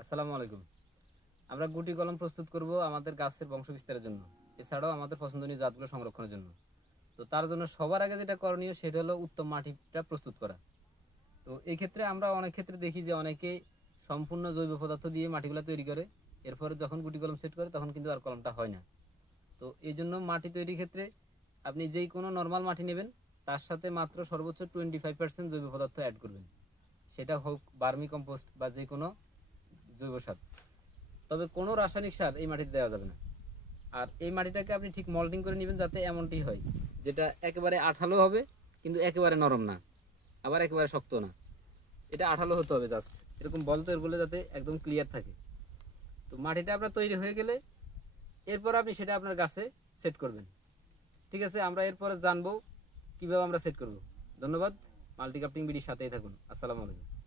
আসসালামু আলাইকুম। আমরা গুটি কলম প্রস্তুত করব আমাদের গাছের বংশ বিস্তারের জন্য, এছাড়াও আমাদের পছন্দনীয় জাতগুলো সংরক্ষণের জন্য। তো তার জন্য সবার আগে যেটা করণীয় সেটা হলো উত্তম মাটিটা প্রস্তুত করা। তো এই ক্ষেত্রে আমরা অনেক ক্ষেত্রে দেখি যে অনেকে সম্পূর্ণ জৈব পদার্থ দিয়ে মাটিগুলো তৈরি করে, এরপরে যখন গুটি কলম সেট করে তখন কিন্তু আর কলমটা হয় না। তো এই জন্য মাটি তৈরির ক্ষেত্রে আপনি যেই কোনো নর্মাল মাটি নেবেন, তার সাথে মাত্র সর্বোচ্চ 25% জৈব পদার্থ অ্যাড করবেন। সেটা হোক বার্মি কম্পোস্ট বা যে কোনো জৈব সার। তবে কোনো রাসায়নিক সার এই মাটিতে দেওয়া যাবে না। আর এই মাটিটাকে আপনি ঠিক মল্টিং করে নেবেন যাতে এমনটি হয়, যেটা একেবারে আঠালো হবে কিন্তু একেবারে নরম না, আবার একেবারে শক্ত না। এটা আঠালো হতে হবে, জাস্ট এরকম বল তৈরি করলে যাতে একদম ক্লিয়ার থাকে। তো মাটিটা আপনার তৈরি হয়ে গেলে এরপর আপনি সেটা আপনার গাছে সেট করবেন। ঠিক আছে, আমরা এরপরে জানবো কিভাবে আমরা সেট করব। ধন্যবাদ। মাল্টিক্রাফটিং বিডির সাথেই থাকুন। আসসালামু আলাইকুম।